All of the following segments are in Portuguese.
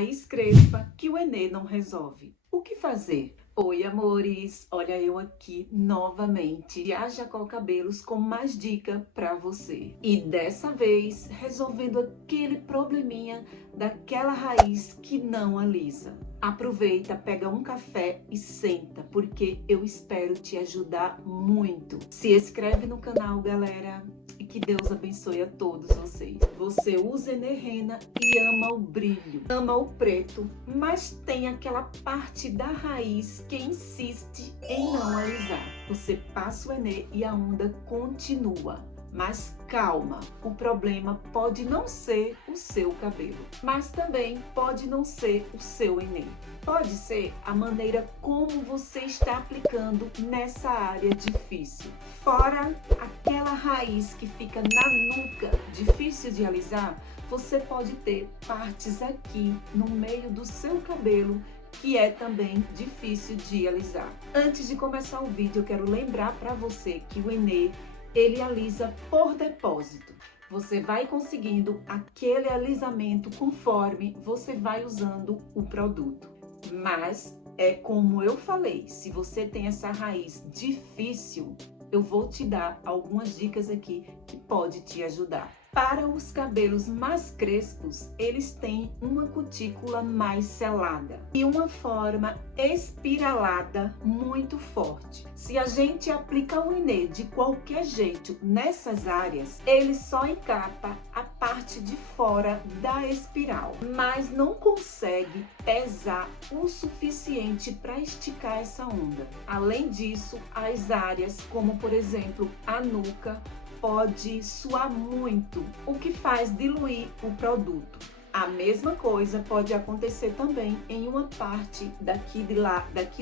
raiz crespa que o Enê não resolve. O que fazer? Oi, amores! Olha eu aqui novamente, de Jacó Cabelos, com mais dica para você. E dessa vez, resolvendo aquele probleminha daquela raiz que não alisa. Aproveita, pega um café e senta, porque eu espero te ajudar muito. Se inscreve no canal, galera, e que Deus abençoe a todos vocês. Você usa Enê Rena e ama o brilho, ama o preto, mas tem aquela parte da raiz que insiste em não alisar. Você passa o Enê e a onda continua. Mas calma, o problema pode não ser o seu cabelo, mas também pode não ser o seu Enê. Pode ser a maneira como você está aplicando nessa área difícil. Fora aquela raiz que fica na nuca, difícil de alisar, você pode ter partes aqui no meio do seu cabelo que é também difícil de alisar. Antes de começar o vídeo, eu quero lembrar para você que o Enê ele alisa por depósito. Você vai conseguindo aquele alisamento conforme você vai usando o produto. Mas é como eu falei, se você tem essa raiz difícil, eu vou te dar algumas dicas aqui que pode te ajudar. Para os cabelos mais crespos, eles têm uma cutícula mais selada e uma forma espiralada muito forte. Se a gente aplica o Enê de qualquer jeito nessas áreas, ele só encapa a parte de fora da espiral, mas não consegue pesar o suficiente para esticar essa onda. Além disso, as áreas como, por exemplo, a nuca, pode suar muito, o que faz diluir o produto. A mesma coisa pode acontecer também em uma parte daqui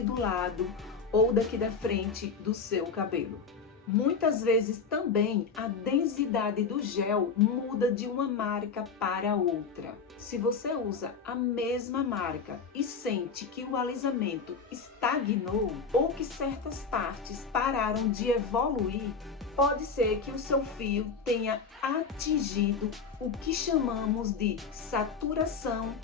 do lado ou daqui da frente do seu cabelo. Muitas vezes também a densidade do gel muda de uma marca para outra. Se você usa a mesma marca e sente que o alisamento estagnou ou que certas partes pararam de evoluir, pode ser que o seu fio tenha atingido o que chamamos de saturação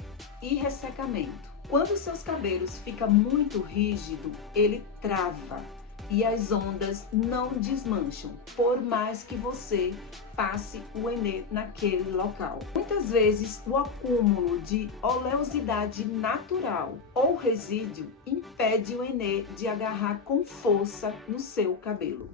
e ressecamento. Quando seus cabelos ficam muito rígidos, ele trava e as ondas não desmancham, por mais que você passe o Enê naquele local. Muitas vezes o acúmulo de oleosidade natural ou resíduo impede o Enê de agarrar com força no seu cabelo.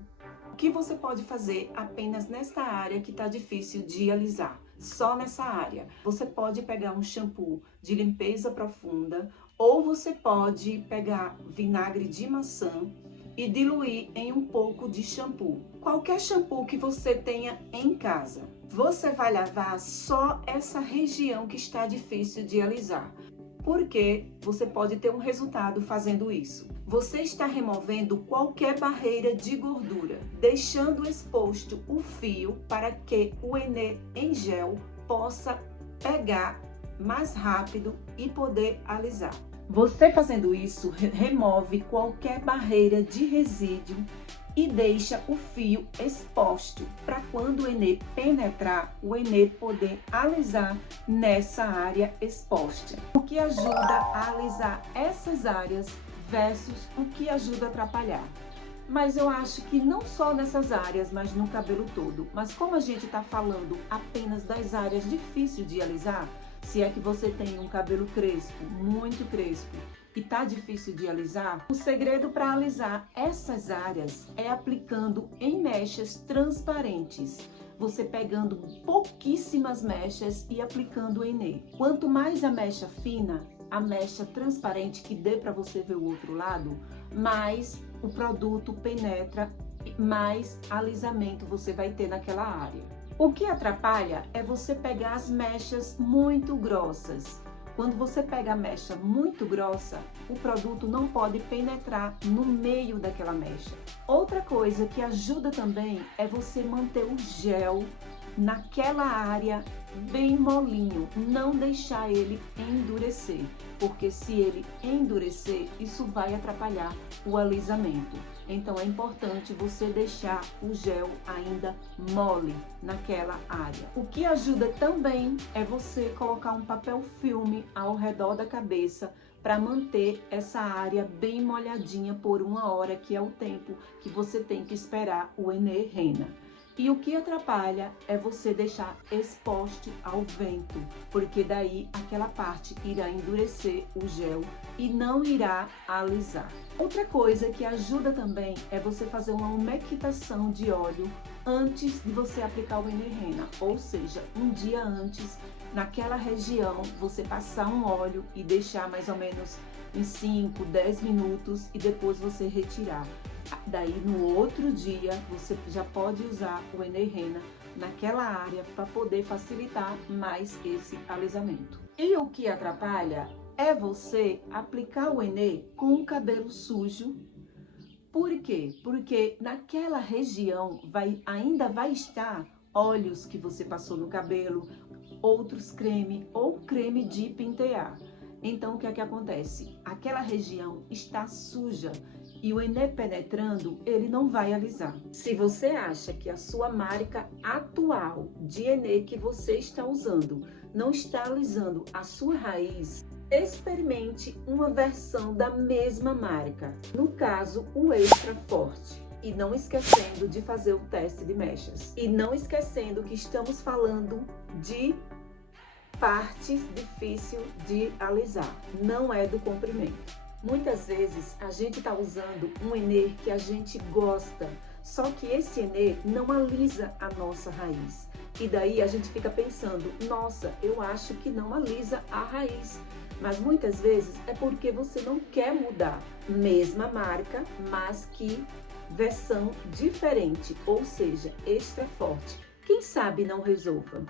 O que você pode fazer apenas nesta área que está difícil de alisar? Só nessa área. Você pode pegar um shampoo de limpeza profunda ou você pode pegar vinagre de maçã e diluir em um pouco de shampoo. Qualquer shampoo que você tenha em casa. Você vai lavar só essa região que está difícil de alisar, porque você pode ter um resultado fazendo isso. Você está removendo qualquer barreira de gordura, deixando exposto o fio para que o Enê em gel possa pegar mais rápido e poder alisar. Você fazendo isso, remove qualquer barreira de resíduo e deixa o fio exposto para quando o Enê penetrar, o Enê poder alisar nessa área exposta. O que ajuda a alisar essas áreas versus o que ajuda a atrapalhar. Mas eu acho que não só nessas áreas, mas no cabelo todo. Mas como a gente está falando apenas das áreas difíceis de alisar, se é que você tem um cabelo crespo, muito crespo, e tá difícil de alisar, o segredo para alisar essas áreas é aplicando em mechas transparentes. Você pegando pouquíssimas mechas e aplicando o Enê. Quanto mais a mecha fina, a mecha transparente que dê para você ver o outro lado, mais o produto penetra, mais alisamento você vai ter naquela área. O que atrapalha é você pegar as mechas muito grossas. Quando você pega a mecha muito grossa, o produto não pode penetrar no meio daquela mecha. Outra coisa que ajuda também é você manter o gel naquela área bem molinho, não deixar ele endurecer, porque se ele endurecer, isso vai atrapalhar o alisamento. Então é importante você deixar o gel ainda mole naquela área. O que ajuda também é você colocar um papel filme ao redor da cabeça para manter essa área bem molhadinha por 1 hora, que é o tempo que você tem que esperar o Enê Rena. E o que atrapalha é você deixar exposto ao vento, porque daí aquela parte irá endurecer o gel e não irá alisar. Outra coisa que ajuda também é você fazer uma umectação de óleo antes de você aplicar o Enê Rena, ou seja, um dia antes, naquela região, você passar um óleo e deixar mais ou menos em 5, 10 minutos e depois você retirar. Daí no outro dia você já pode usar o Enê Rena naquela área para poder facilitar mais esse alisamento. E o que atrapalha é você aplicar o Enê com o cabelo sujo. Por quê? Porque naquela região ainda vai estar óleos que você passou no cabelo, outros creme ou creme de pentear. Então o que é que acontece? Aquela região está suja e o Enê penetrando, ele não vai alisar. Se você acha que a sua marca atual de Enê que você está usando não está alisando a sua raiz, experimente uma versão da mesma marca, no caso o Extra Forte. E não esquecendo de fazer o teste de mechas. E não esquecendo que estamos falando de partes difíceis de alisar, não é do comprimento. Muitas vezes a gente está usando um Enê que a gente gosta, só que esse Enê não alisa a nossa raiz. E daí a gente fica pensando, nossa, eu acho que não alisa a raiz. Mas muitas vezes é porque você não quer mudar. Mesma marca, mas que versão diferente, ou seja, Extra Forte. Quem sabe não resolva.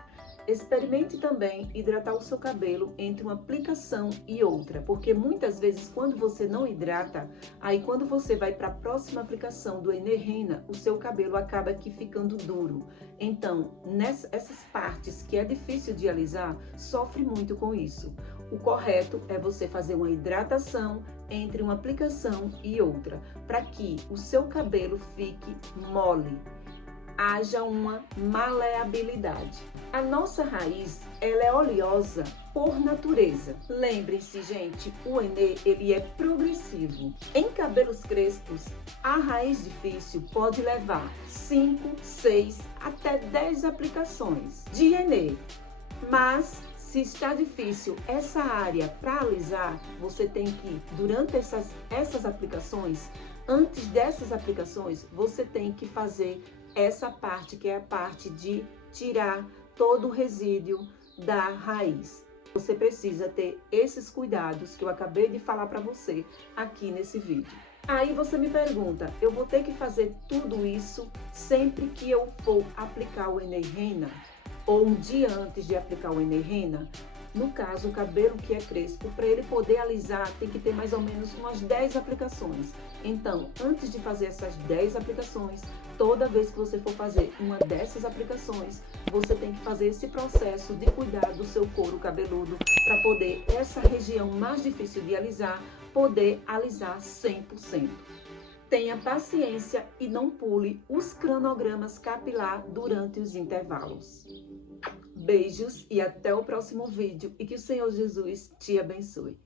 Experimente também hidratar o seu cabelo entre uma aplicação e outra, porque muitas vezes quando você não hidrata, aí quando você vai para a próxima aplicação do Enê Rena, o seu cabelo acaba aqui ficando duro. Então, essas partes que é difícil de alisar, sofre muito com isso. O correto é você fazer uma hidratação entre uma aplicação e outra, para que o seu cabelo fique mole, haja uma maleabilidade. A nossa raiz, ela é oleosa por natureza. Lembrem-se, gente, o Enê, ele é progressivo. Em cabelos crespos, a raiz difícil pode levar 5, 6, até 10 aplicações de Enê. Mas se está difícil essa área para alisar, você tem que, durante essas aplicações, antes dessas aplicações, você tem que fazer essa parte, que é a parte de tirar todo o resíduo da raiz. Você precisa ter esses cuidados que eu acabei de falar para você aqui nesse vídeo. Aí você me pergunta, eu vou ter que fazer tudo isso sempre que eu for aplicar o Enê Rena? Ou um dia antes de aplicar o Enê Rena? No caso, o cabelo que é crespo, para ele poder alisar, tem que ter mais ou menos umas 10 aplicações. Então, antes de fazer essas 10 aplicações, toda vez que você for fazer uma dessas aplicações, você tem que fazer esse processo de cuidar do seu couro cabeludo para poder essa região mais difícil de alisar, poder alisar 100%. Tenha paciência e não pule os cronogramas capilar durante os intervalos. Beijos e até o próximo vídeo e que o Senhor Jesus te abençoe.